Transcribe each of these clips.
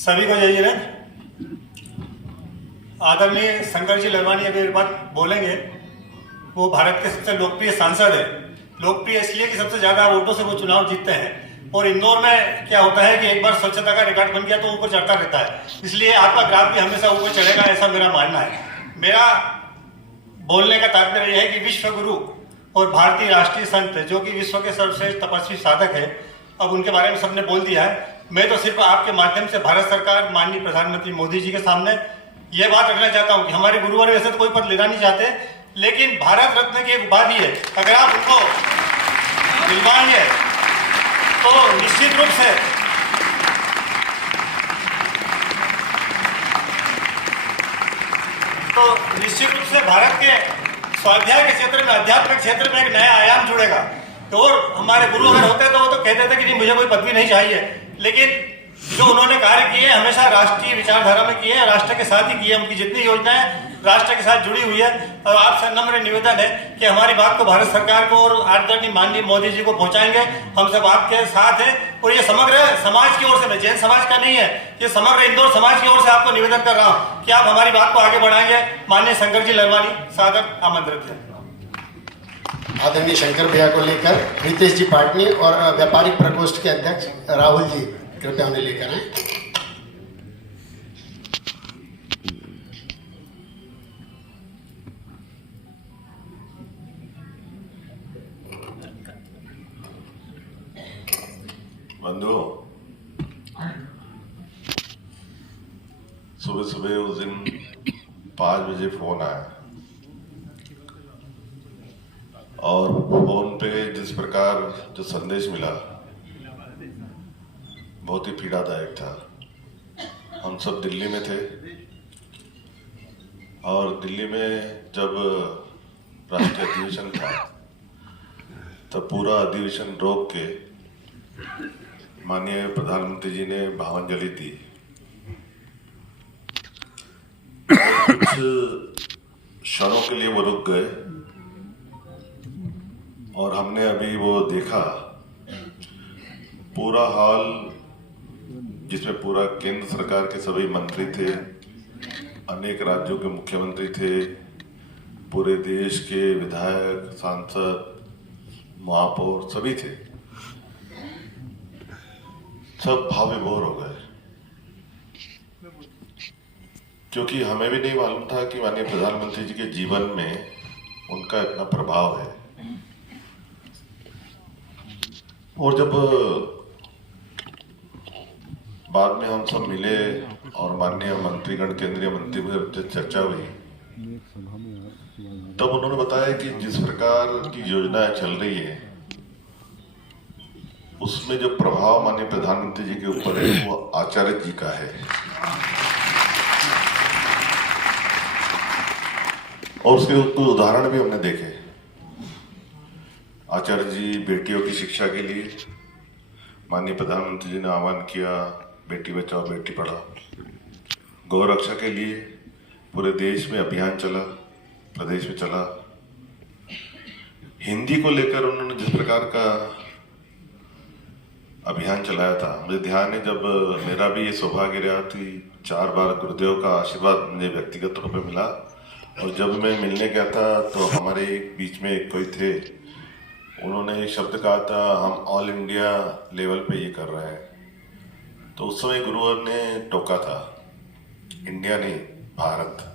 सभी को जय जिनेंद्र। आदरणीय शंकर जी ललवानी अभी एक बात बोलेंगे। वो भारत के सबसे लोकप्रिय सांसद है। लोकप्रिय इसलिए कि सबसे ज्यादा वोटों से वो चुनाव जीतते हैं। और इंदौर में क्या होता है कि एक बार स्वच्छता का रिकॉर्ड बन गया तो ऊपर चढ़ता रहता है, इसलिए आपका ग्राफ भी हमेशा ऊपर चढ़ेगा, ऐसा मेरा मानना है। मेरा बोलने का तात्पर्य यह है कि विश्व गुरु और भारतीय राष्ट्रीय संत जो कि विश्व के सर्वश्रेष्ठ तपस्वी साधक है, अब उनके बारे में सबने बोल दिया है। मैं तो सिर्फ आपके माध्यम से भारत सरकार, माननीय प्रधानमंत्री मोदी जी के सामने यह बात रखना चाहता हूं कि हमारे गुरुवर वैसे तो कोई पद लेना नहीं चाहते, लेकिन भारत रत्न की एक उपाधि है, अगर आप उनको दिलवाएंगे तो निश्चित रूप से भारत के स्वाध्याय के क्षेत्र में, आध्यात्मिक क्षेत्र में एक नया आयाम जुड़ेगा। तो और हमारे गुरु अगर होते तो वो तो कहते थे कि नहीं मुझे कोई पदवी नहीं चाहिए, लेकिन जो उन्होंने कार्य किए हमेशा राष्ट्रीय विचारधारा में किए हैं, राष्ट्र के साथ ही किए। उनकी जितनी योजनाएं राष्ट्र के साथ जुड़ी हुई है। और आपसे नम्र निवेदन है कि हमारी बात को भारत सरकार को और आदरणीय माननीय मोदी जी को पहुंचाएंगे। हम सब आपके साथ हैं और ये समग्र समाज की ओर से, मैं जैन समाज का नहीं है, ये समग्र इंदौर समाज की ओर से आपको निवेदन कर रहा हूं कि आप हमारी बात को आगे बढ़ाएंगे। माननीय शंकर जी ललवानी सादर आमंत्रित है। आदरणीय शंकर भैया को लेकर रितेश जी पाटनी और व्यापारिक प्रकोष्ठ के अध्यक्ष राहुल जी कृपया उन्हें लेकर आए। बंधु, सुबह सुबह उस दिन 5 बजे फोन आया और फोन पे जिस प्रकार जो संदेश मिला बहुत ही पीड़ादायक था। हम सब दिल्ली में थे और दिल्ली में जब राष्ट्रीय अधिवेशन था तब पूरा अधिवेशन रोक के माननीय प्रधानमंत्री जी ने भावांजलि दी। कुछ क्षणों के लिए वो रुक गए और हमने अभी वो देखा पूरा हाल जिसमें पूरा केंद्र सरकार के सभी मंत्री थे, अनेक राज्यों के मुख्यमंत्री थे, पूरे देश के विधायक, सांसद, महापौर सभी थे। सब भाव विभोर हो गए क्योंकि हमें भी नहीं मालूम था कि माननीय प्रधानमंत्री जी के जीवन में उनका इतना प्रभाव है। और जब बाद में हम सब मिले और माननीय मंत्रीगण, केंद्रीय मंत्री से चर्चा हुई, तब उन्होंने बताया कि जिस प्रकार की योजनाएं चल रही है उसमें जो प्रभाव माननीय प्रधानमंत्री जी के ऊपर है वो आचार्य जी का है। और उसके उदाहरण भी हमने देखे। आचार्य जी बेटियों की शिक्षा के लिए माननीय प्रधानमंत्री जी ने आह्वान किया, बेटी बचाओ बेटी पढ़ाओ। गौरक्षा के लिए पूरे देश में अभियान चला, प्रदेश में चला। हिंदी को लेकर उन्होंने जिस प्रकार का अभियान चलाया था, मुझे ध्यान है जब मेरा भी ये सौभाग्य रहा कि 4 बार गुरुदेव का आशीर्वाद मुझे व्यक्तिगत तौर पर मिला। और जब मैं मिलने गया था तो हमारे बीच में कोई थे, उन्होंने एक शब्द कहा था, हम ऑल इंडिया लेवल पे ये कर रहे हैं। तो उस समय गुरुवर ने टोका था, इंडिया नहीं भारत।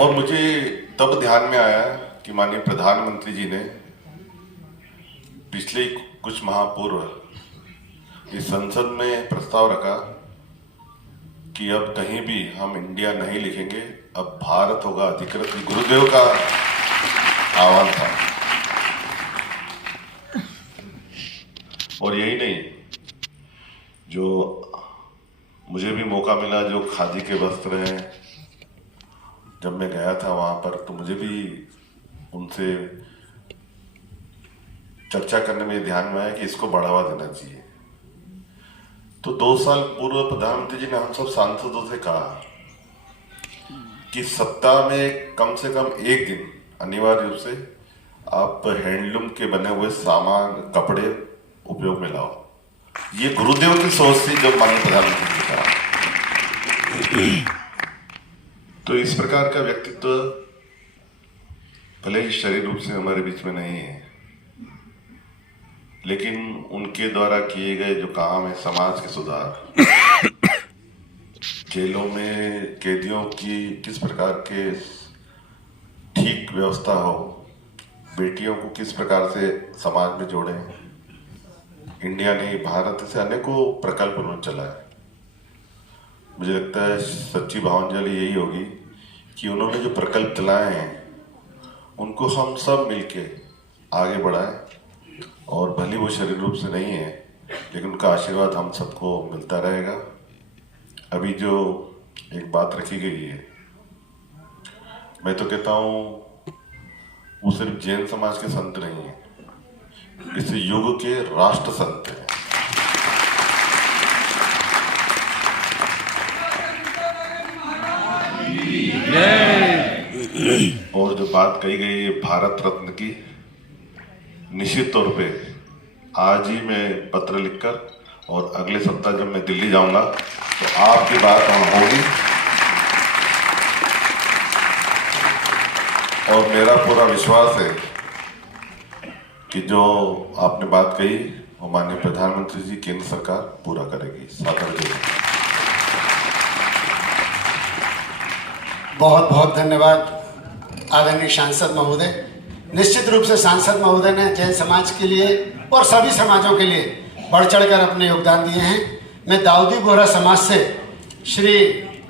और मुझे तब ध्यान में आया कि माननीय प्रधानमंत्री जी ने पिछले कुछ माह पूर्व इस संसद में प्रस्ताव रखा कि अब कहीं भी हम इंडिया नहीं लिखेंगे, अब भारत होगा अधिकृत। गुरुदेव का आह्वान था। और यही नहीं, जो मुझे भी मौका मिला, जो खादी के वस्त्र हैं, जब मैं गया था वहां पर तो मुझे भी उनसे चर्चा करने में ध्यान में आया कि इसको बढ़ावा देना चाहिए। तो 2 साल पूर्व प्रधानमंत्री जी ने हम सब सांसदों से कहा कि सप्ताह में कम से कम एक दिन अनिवार्य रूप से आप हैंडलूम के बने हुए सामान, कपड़े उपयोग में लाओ। ये गुरुदेव की सोच थी जब माननीय प्रधानमंत्री ने कहा। तो इस प्रकार का व्यक्तित्व भले ही शरीर रूप से हमारे बीच में नहीं है, लेकिन उनके द्वारा किए गए जो काम है समाज के सुधार, जेलों में कैदियों की किस प्रकार के ठीक व्यवस्था हो, बेटियों को किस प्रकार से समाज में जोड़े, इंडिया ने भारत से अनेकों प्रकल्प उन्होंने चलाए। मुझे लगता है सच्ची भावांजलि यही होगी कि उन्होंने जो प्रकल्प चलाए हैं उनको हम सब मिलके आगे बढ़ाएं, और भले वो शरीर रूप से नहीं है लेकिन उनका आशीर्वाद हम सबको मिलता रहेगा। अभी जो एक बात रखी गई है, मैं तो कहता हूँ वो सिर्फ जैन समाज के संत नहीं है, इस युग के राष्ट्र संत हैं। और जो बात कही गई है भारत रत्न की, निश्चित तौर पे आज ही मैं पत्र लिखकर और अगले सप्ताह जब मैं दिल्ली जाऊंगा तो आपकी बात वहां होगी, और मेरा पूरा विश्वास है कि जो आपने बात कही वो माननीय प्रधानमंत्री जी, केंद्र सरकार पूरा करेगी। सादर बहुत बहुत धन्यवाद आदरणीय सांसद महोदय। निश्चित रूप से सांसद महोदय ने जैन समाज के लिए और सभी समाजों के लिए बढ़ चढ़कर अपने योगदान दिए हैं। मैं दाऊदी बोहरा समाज से श्री